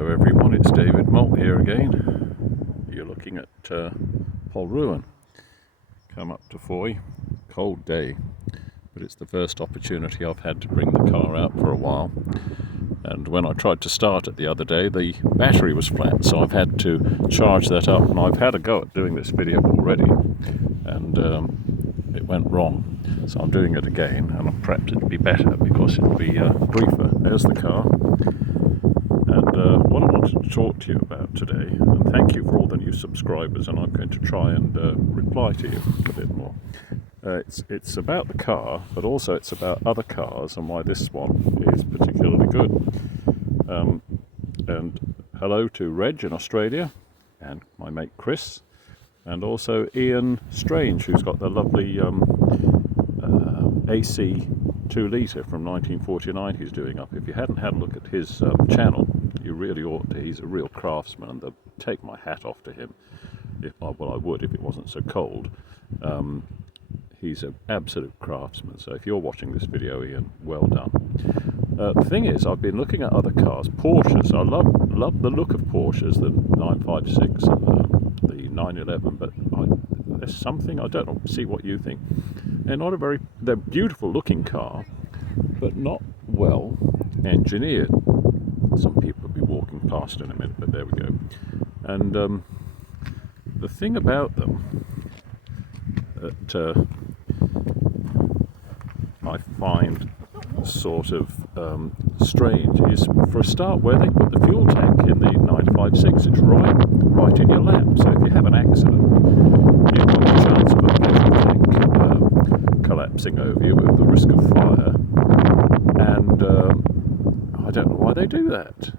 Hello everyone, it's David Malt here again. You're looking at Polruan. Come up to Foy, cold day, but it's the first opportunity I've had to bring the car out for a while. And when I tried to start it the other day, the battery was flat, so I've had to charge that up, and I've had a go at doing this video already, and it went wrong. So I'm doing it again, and perhaps it'll be better because it'll be briefer. There's the car. And what I wanted to talk to you about today, and thank you for all the new subscribers, and I'm going to try and reply to you a bit more. It's about the car, but also it's about other cars and why this one is particularly good. And hello to Reg in Australia, and my mate Chris, and also Ian Strange, who's got the lovely AC 2-litre from 1949 he's doing up. If you hadn't had a look at his channel, you really ought to. He's a real craftsman, and take my hat off to him. I would if it wasn't so cold. He's an absolute craftsman, so if you're watching this video, Ian, well done. The thing is, I've been looking at other cars, Porsches. I love the look of Porsches, the 956 and the 911, but there's something, I don't know, see what you think. They're beautiful looking car, but not well engineered. Some people will be walking past in a minute, but there we go. And the thing about them that I find sort of strange is, for a start, where they put the fuel tank in the 956. It's right in your lap. So if you have an accident, you've got the chance of a petrol tank collapsing over you with the risk of fire. And I don't know why they do that.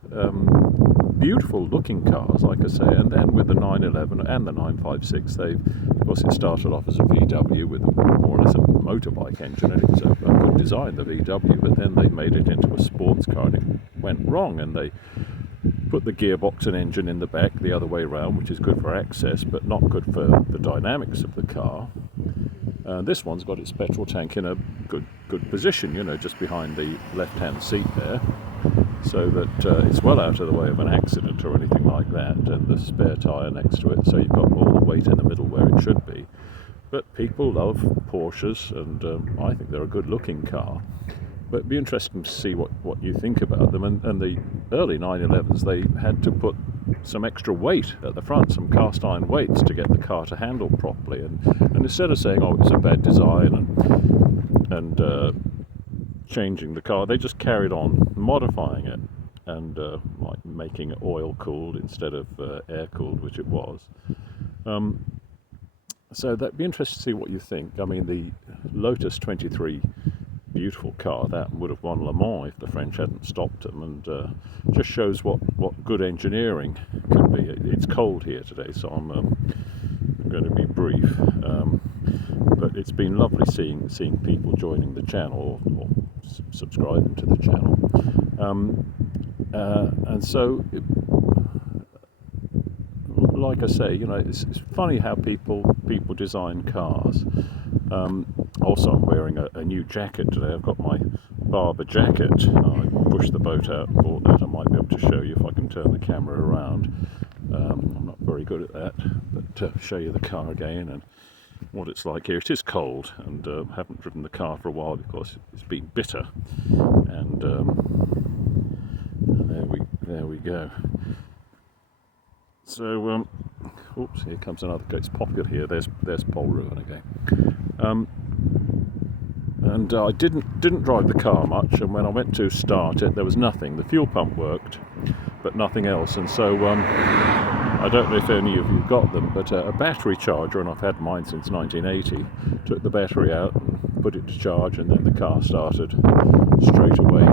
Beautiful looking cars, like I say, and then with the 911 and the 956, of course it started off as a VW with more or less a motorbike engine, and it's a good design, the VW, but then they made it into a sports car and it went wrong, and they put the gearbox and engine in the back the other way around, which is good for access but not good for the dynamics of the car. This one's got its petrol tank in a good position, you know, just behind the left-hand seat there, so that it's well out of the way of an accident or anything like that, and the spare tyre next to it, so you've got all the weight in the middle where it should be. But people love Porsches, and I think they're a good looking car. But it'd be interesting to see what you think about them. And the early 911s, they had to put some extra weight at the front, some cast iron weights, to get the car to handle properly. And instead of saying, oh, it's a bad design and changing the car, they just carried on modifying it and like making it oil cooled instead of air cooled, which it was. So that'd be interesting to see what you think. I mean, the Lotus 23, beautiful car, that would have won Le Mans if the French hadn't stopped them, and just shows what good engineering could be. It's cold here today, so I'm going to be brief, but it's been lovely seeing people joining the channel or subscribing to the channel, and so like I say, you know, it's funny how people design cars. Also, I'm wearing a new jacket today. I've got my Barber jacket. I pushed the boat out and bought that. I might be able to show you if I can turn the camera around. I'm not very good at that, but show you the car again and what it's like here. It is cold, and haven't driven the car for a while because it's been bitter. And there we go. So, oops, here comes another. It's popular here. There's Polruan again. And I didn't drive the car much, and when I went to start it, there was nothing. The fuel pump worked, but nothing else. And so I don't know if any of you got them, but a battery charger, and I've had mine since 1980, took the battery out and put it to charge, and then the car started straight away.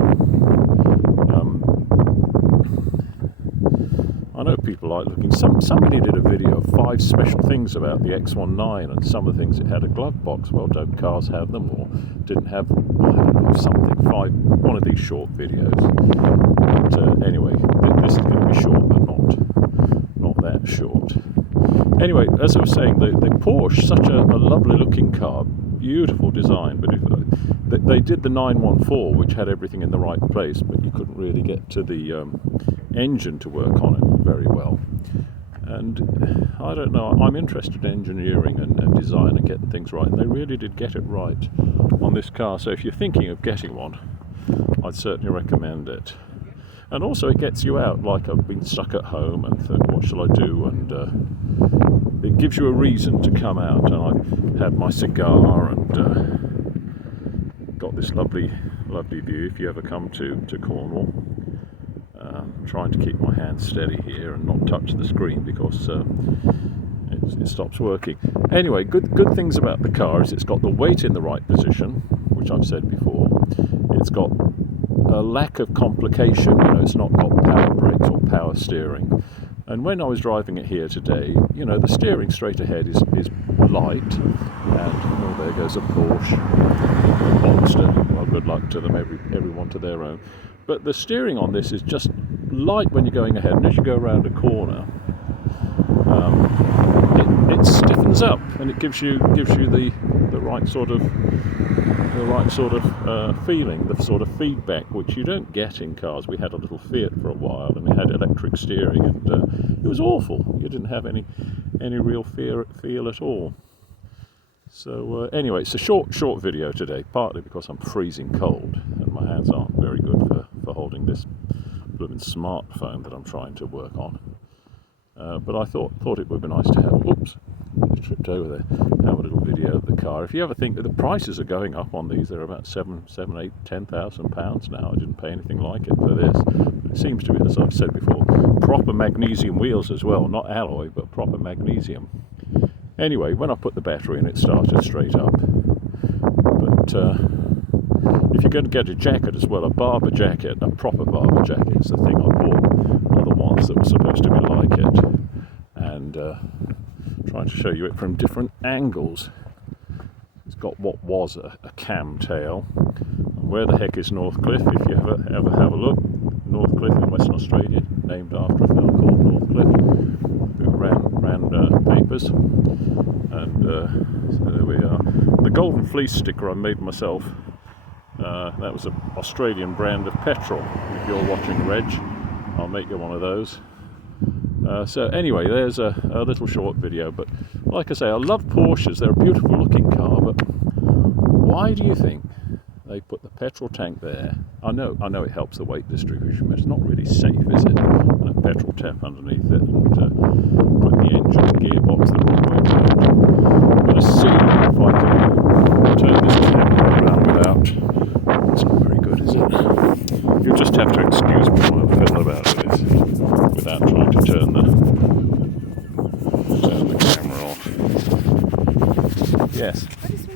I know people like looking. Somebody did a video of 5 special things about the X19, and some of the things it had a glove box. Well, don't cars have them, or didn't have them? I don't know, something. One of these short videos. But anyway, this is going to be short, but not that short. Anyway, as I was saying, the Porsche, such a lovely looking car, beautiful design, but if they did the 914, which had everything in the right place, but you couldn't really get to the engine to work on it very well. And I don't know, I'm interested in engineering and design and getting things right, and they really did get it right on this car. So if you're thinking of getting one, I'd certainly recommend it. And also it gets you out, like I've been stuck at home and think, what shall I do? And it gives you a reason to come out. And I had my cigar and got this lovely view. If you ever come to Cornwall, trying to keep my hands steady here and not touch the screen because it stops working. Anyway, good things about the car is it's got the weight in the right position, which I've said before. It's got a lack of complication, it's not got power brakes or power steering. And when I was driving it here today, the steering straight ahead is light, and there goes a Porsche, a Boxster. Well, good luck to them, everyone to their own. But the steering on this is just light when you're going ahead, and as you go around a corner, it stiffens up, and it gives you the right sort of feeling, the sort of feedback which you don't get in cars. We had a little Fiat for a while, and it had electric steering, and it was awful. You didn't have any real feel at all. So anyway, it's a short video today, partly because I'm freezing cold and my hands aren't very good for holding this blooming smartphone that I'm trying to work on. But I thought it would be nice to have, oops, I tripped over there, have a little video of the car. If you ever think that the prices are going up on these, they're about £7,000–8,000–10,000 now. I didn't pay anything like it for this. But it seems to be, as I've said before, proper magnesium wheels as well, not alloy, but proper magnesium. Anyway, when I put the battery in, it started straight up. But if you're going to get a jacket as well, a barber jacket, a proper barber jacket, it's the thing I bought, other ones that were supposed to be like it. And trying to show you it from different angles. It's got what was a cam tail. And where the heck is Northcliffe? If you ever have a look, Northcliffe in Western Australia, named after a fellow called Northcliffe, who ran papers. And so there we are. The golden fleece sticker I made myself. That was an Australian brand of petrol. If you're watching, Reg, I'll make you one of those. So anyway, there's a little short video. But like I say, I love Porsches. They're a beautiful looking car. But why do you think they put the petrol tank there? I know it helps the weight distribution, but it's not really safe, is it? And a petrol tap underneath it and put the engine and gearbox the wrong way around. I'm going to see if I can turn this camera around without. It's not very good, is it? You'll just have to excuse me while I fiddle about with this without trying to turn the camera off. Yes.